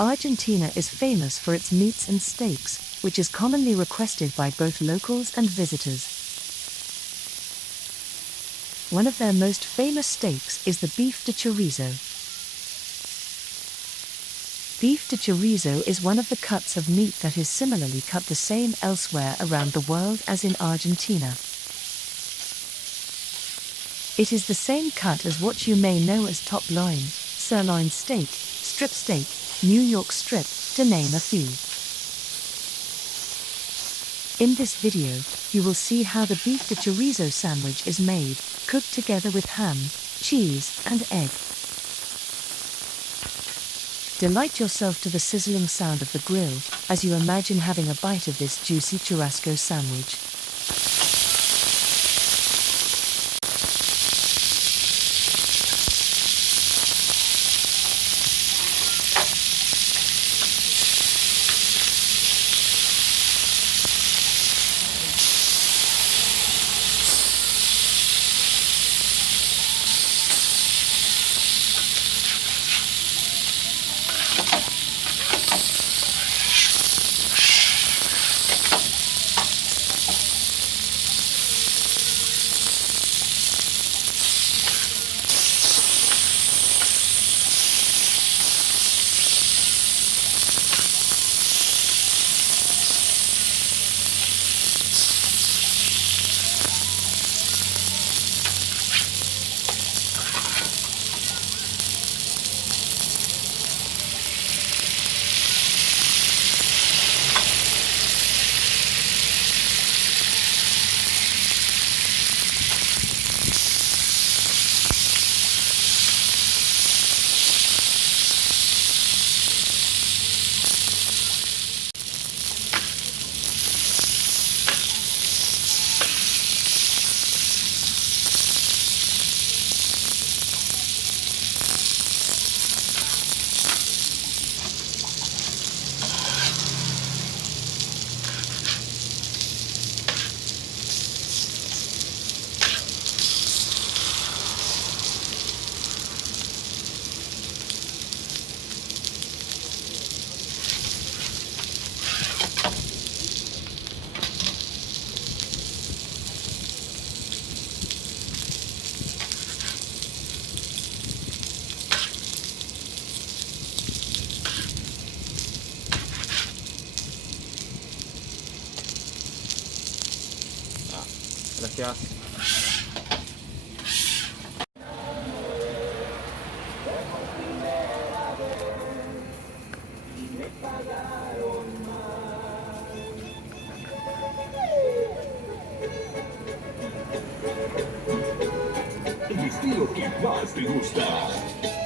Argentina is famous for its meats and steaks, which is commonly requested by both locals and visitors. One of their most famous steaks is the Bife de Chorizo. Bife de Chorizo is one of the cuts of meat that is similarly cut the same elsewhere around the world as in Argentina. It is the same cut as what you may know as top loin, sirloin steak, strip steak, New York strip, to name a few. In this video, you will see how the Bife de Chorizo sandwich is made, cooked together with ham, cheese, and egg. Delight yourself to the sizzling sound of the grill, as you imagine having a bite of this juicy churrasco sandwich. Gracias. El estilo que más te gusta.